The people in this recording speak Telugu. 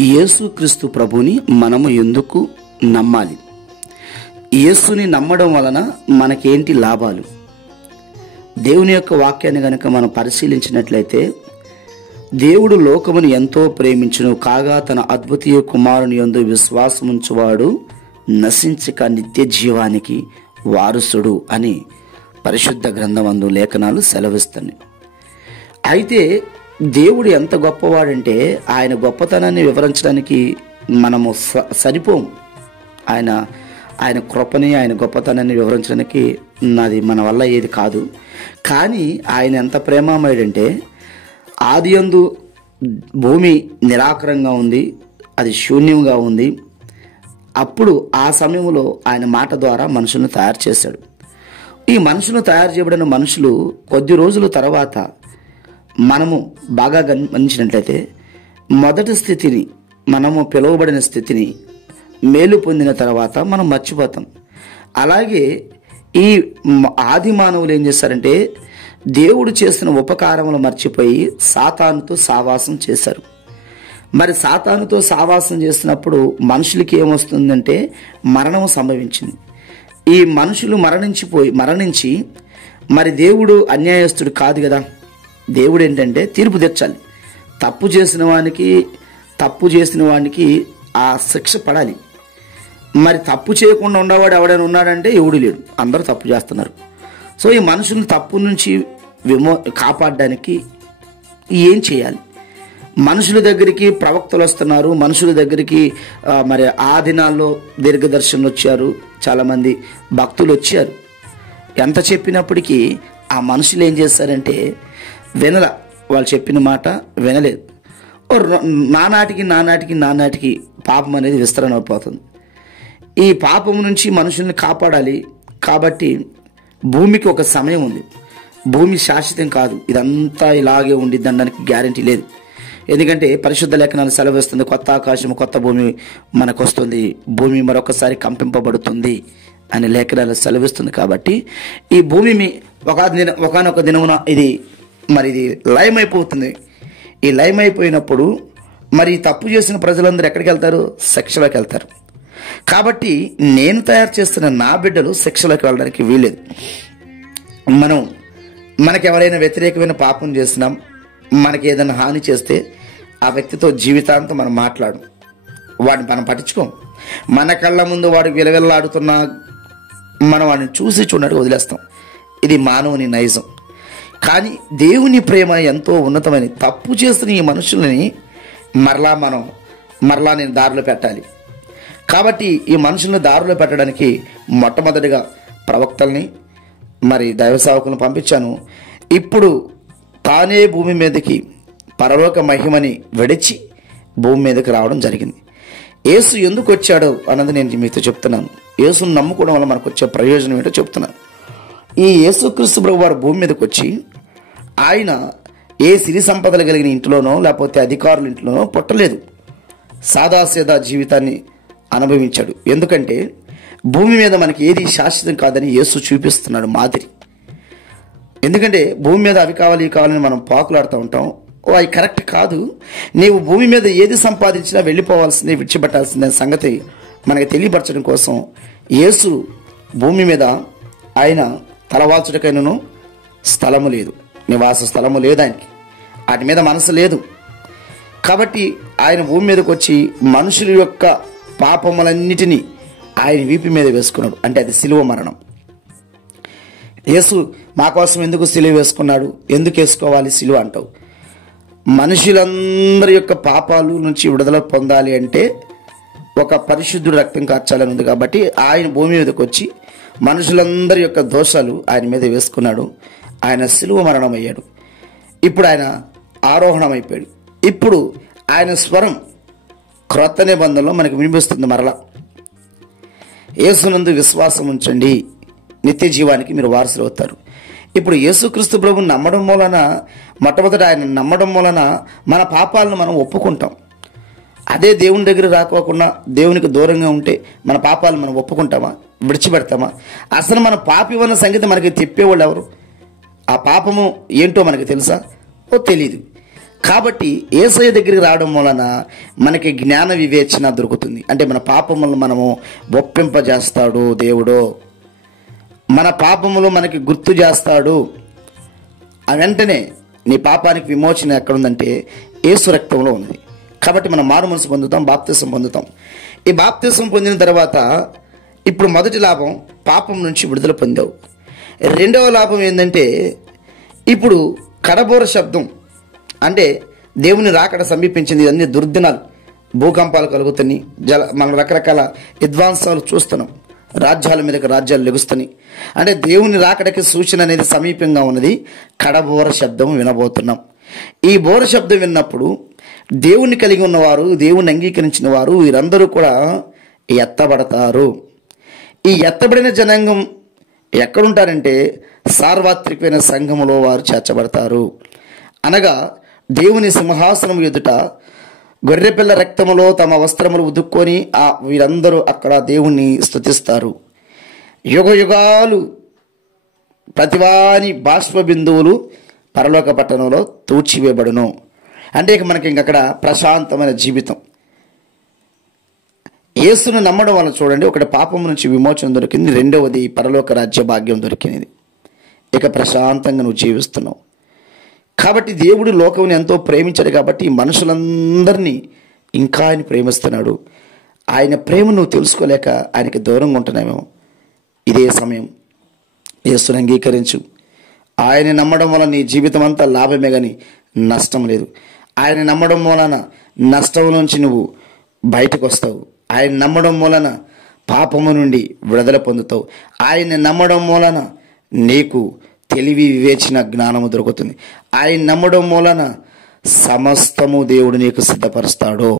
యేసుక్రీస్తు ప్రభుని మనము ఎందుకు నమ్మాలి? యేసుని నమ్మడం వలన మనకేంటి లాభాలు? దేవుని యొక్క వాక్యాన్ని గనుక మనం పరిశీలించినట్లయితే, దేవుడు లోకమును ఎంతో ప్రేమించును, కాగా తన అద్వితీయ కుమారుని యందు విశ్వాసముంచువాడు నశించక నిత్య జీవానికి వారసుడు అని పరిశుద్ధ గ్రంథమందు లేఖనాలు సెలవిస్తున్నాయి. అయితే దేవుడు ఎంత గొప్పవాడంటే, ఆయన గొప్పతనాన్ని వివరించడానికి మనము సరిపోం. ఆయన కృపని, ఆయన గొప్పతనాన్ని వివరించడానికి మన వల్ల ఏది కాదు. కానీ ఆయన ఎంత ప్రేమమయుడంటే, ఆదియందు భూమి నిరాకారంగా ఉంది, అది శూన్యంగా ఉంది. అప్పుడు ఆ సమయంలో ఆయన మాట ద్వారా మనుషులను తయారు చేశాడు. ఈ మనుషులు తయారు చేయబడిన మనుషులు కొద్ది రోజుల తర్వాత మనము బాగా గమనించినట్లయితే, మొదటి స్థితిని, మనము పిలువబడిన స్థితిని మేలు పొందిన తర్వాత మనం మర్చిపోతాం. అలాగే ఈ ఆది మానవులు ఏం చేశారంటే, దేవుడు చేసిన ఉపకారములు మర్చిపోయి సాతానుతో సావాసం చేశారు. మరి సాతానుతో సావాసం చేసినప్పుడు మనుషులకి ఏమొస్తుందంటే మరణం సంభవించింది. ఈ మనుషులు మరణించి మరి దేవుడు అన్యాయస్తుడు కాదు కదా. దేవుడు ఏంటంటే తీర్పు తెచ్చాలి. తప్పు చేసిన వానికి ఆ శిక్ష పడాలి. మరి తప్పు చేయకుండా ఉండేవాడు ఎవడైనా ఉన్నాడంటే ఎవడు లేడు, అందరూ తప్పు చేస్తున్నారు. సో ఈ మనుషులను తప్పు నుంచి కాపాడడానికి ఏం చేయాలి? మనుషుల దగ్గరికి ప్రవక్తలు వస్తున్నారు, మనుషుల దగ్గరికి మరి ఆ దినాల్లో దీర్ఘదర్శనులు వచ్చారు, చాలామంది భక్తులు వచ్చారు. ఎంత చెప్పినప్పటికీ ఆ మనుషులు ఏం చేశారంటే వాళ్ళు చెప్పిన మాట వినలేదు. నానాటికి పాపం అనేది విస్తరణ అయిపోతుంది. ఈ పాపం నుంచి మనుషుల్ని కాపాడాలి కాబట్టి భూమికి ఒక సమయం ఉంది. భూమి శాశ్వతం కాదు, ఇదంతా ఇలాగే ఉండిద్ది అనడానికి గ్యారంటీ లేదు. ఎందుకంటే పరిశుద్ధ లేఖనాలు సెలవిస్తుంది, కొత్త ఆకాశం కొత్త భూమి మనకు వస్తుంది, భూమి మరొకసారి కంపింపబడుతుంది అని లేఖనాలు సెలవిస్తుంది. కాబట్టి ఈ భూమి ఒకనొక దినమున ఇది లయమైపోతుంది. ఈ లయమైపోయినప్పుడు మరి తప్పు చేసిన ప్రజలందరూ ఎక్కడికి వెళ్తారు? శిక్షలోకి వెళ్తారు. కాబట్టి నేను తయారు చేస్తున్న నా బిడ్డలు శిక్షలోకి వెళ్ళడానికి వీలేదు. మనకు ఎవరైనా వ్యతిరేకమైన పాపం చేసినాం, మనకి ఏదైనా హాని చేస్తే ఆ వ్యక్తితో జీవితాంతం మనం వాడిని మనం పట్టించుకోం. మన కళ్ళ ముందు వాడికి విలవిల్లాడుతున్నా మనం వాడిని చూడడానికి వదిలేస్తాం. ఇది మానవుని నైజం. కానీ దేవుని ప్రేమ ఎంతో ఉన్నతమైన, తప్పు చేస్తున్న ఈ మనుషులని మరలా నేను దారిలో పెట్టాలి. కాబట్టి ఈ మనుషులను దారిలో పెట్టడానికి మొట్టమొదటిగా ప్రవక్తల్ని మరి దైవ సేవకులను పంపించాను. ఇప్పుడు తానే భూమి మీదకి పరలోక మహిమని విడిచి భూమి మీదకి రావడం జరిగింది. యేసు ఎందుకు వచ్చాడో అన్నది నేను మీతో చెప్తున్నాను. యేసును నమ్ముకోవడం వల్ల మనకు వచ్చే ప్రయోజనం ఏంటో చెప్తున్నాను. ఈ యేసుక్రీస్తు ప్రభు వారు భూమి మీదకి వచ్చి ఆయన ఏ సిరి సంపదలు కలిగిన ఇంట్లోనో లేకపోతే అధికారుల ఇంట్లోనో పుట్టలేదు. సాదాసీదా జీవితాన్ని అనుభవించాడు. ఎందుకంటే భూమి మీద మనకి ఏది శాశ్వతం కాదని యేసు చూపిస్తున్నాడు మాదిరి. ఎందుకంటే భూమి మీద అవి కావాలి ఇవి కావాలని మనం పాకులాడుతూ ఉంటాం. అవి కరెక్ట్ కాదు. నీవు భూమి మీద ఏది సంపాదించినా వెళ్ళిపోవాల్సిందే, విడిచిపెట్టాల్సిందే సంగతి మనకి తెలియపరచడం కోసం యేసు భూమి మీద ఆయన తలవాల్చుటకైనను స్థలము లేదు, నివాస స్థలము లేదు, ఆయనకి వాటి మీద మనసు లేదు. కాబట్టి ఆయన భూమి మీదకి వచ్చి మనుషుల యొక్క పాపములన్నిటినీ ఆయన వీపు మీద వేసుకున్నాడు. అంటే అది సిలువ మరణం. యేసు మా కోసం ఎందుకు సిలువ వేసుకున్నాడు? ఎందుకు వేసుకోవాలి సిలువ అంటావు? మనుషులందరి యొక్క పాపాలు నుంచి విడుదల పొందాలి అంటే ఒక పరిశుద్ధుడు రక్తం కార్చాలని ఉంది. కాబట్టి ఆయన భూమి మీదకి వచ్చి మనుషులందరి యొక్క దోషాలు ఆయన మీద వేసుకున్నాడు. ఆయన సిలువ మరణం అయ్యాడు. ఇప్పుడు ఆయన ఆరోహణం అయిపోయాడు. ఇప్పుడు ఆయన స్వరం క్రొత్త నిబంధనలో మనకు వినిపిస్తుంది. మరలా యేసునందు విశ్వాసం ఉంచండి, నిత్య జీవానికి మీరు వారసులు అవుతారు. ఇప్పుడు యేసుక్రీస్తు ప్రభువుని నమ్మడం వలన, మొట్టమొదట ఆయన నమ్మడం వలన మన పాపాలను మనం ఒప్పుకుంటాం. అదే దేవుని దగ్గర రాకోకుండా దేవునికి దూరంగా ఉంటే మన పాపాలను మనం ఒప్పుకుంటామా? విడిచిపెడతామా? అసలు మన పాపి ఉన్న సంగతి మనకి చెప్పేవాళ్ళు ఎవరు? ఆ పాపము ఏంటో మనకి తెలుసా? తెలియదు. కాబట్టి యేసయ్య దగ్గరికి రావడం వలన మనకి జ్ఞాన వివేచన దొరుకుతుంది. అంటే మన పాపములను మనము ఒప్పింపజేస్తాడు దేవుడు, మన పాపములు మనకి గుర్తు చేస్తాడు. ఆ వెంటనే నీ పాపానికి విమోచన ఎక్కడుందంటే యేసు రక్తంలో ఉంది. కాబట్టి మనం మారు మనసు పొందుతాం, బాప్తిసం పొందుతాం. ఈ బాప్తిసం పొందిన తర్వాత ఇప్పుడు మొదటి లాభం పాపం నుంచి విడుదల పొందావు. రెండవ లాభం ఏంటంటే ఇప్పుడు కడబోర శబ్దం, అంటే దేవుని రాకడ సమీపించింది. అన్ని దుర్దినాలు, భూకంపాలు కలుగుతున్నాయి, మనం రకరకాల విధ్వంసాలు చూస్తున్నాం, రాజ్యాల మీదకి రాజ్యాలు లెగుస్తున్నాయి. అంటే దేవుని రాకడకి సూచన అనేది సమీపంగా ఉన్నది. కడబోర శబ్దం వినబోతున్నాం. ఈ బోర శబ్దం విన్నప్పుడు దేవుణ్ణి కలిగి ఉన్నవారు, దేవుణ్ణి అంగీకరించిన వారు వీరందరూ కూడా ఎత్తబడతారు. ఈ ఎత్తబడిన జనాంగం ఎక్కడుంటారంటే సార్వత్రికమైన సంఘములో వారు చేర్చబడతారు. అనగా దేవుని సింహాసనం ఎదుట గొర్రెపిల్ల రక్తములో తమ వస్త్రములు ఉదుక్కొని వీరందరూ అక్కడ దేవుణ్ణి స్తుతిస్తారు. యుగ యుగాలు ప్రతివాని బాష్ప బిందువులు పరలోక పట్టణంలో తూర్చివేయబడును. అంటే ఇక మనకి ఇంకక్కడ ప్రశాంతమైన జీవితం. యేసును నమ్మడం వల్ల చూడండి, ఒకటి పాపం నుంచి విమోచన దొరికింది, రెండవది పరలోక రాజ్య భాగ్యం దొరికింది. ఇక ప్రశాంతంగా నువ్వు జీవిస్తున్నావు. కాబట్టి దేవుడు లోకముని ఎంతో ప్రేమించాడు కాబట్టి మనుషులందరినీ ఇంకా ఆయన ప్రేమిస్తున్నాడు. ఆయన ప్రేమ నువ్వు తెలుసుకోలేక ఆయనకి దూరంగా ఉంటున్నామేమో. ఇదే సమయం యేసుని అంగీకరించు. ఆయన నమ్మడం వల్ల నీ జీవితం అంతా లాభమే కానీ నష్టం లేదు. ఆయన నమ్మడం వలన నష్టం నుంచి నువ్వు బయటకు వస్తావు. ఆయన నమ్మడం వలన పాపము నుండి విడుదల పొందుతావు. ఆయన నమ్మడం వలన నీకు తెలివి వివేచన జ్ఞానము దొరుకుతుంది. ఆయన నమ్మడం వలన సమస్తము దేవుడు నీకు సిద్ధపరుస్తాడు.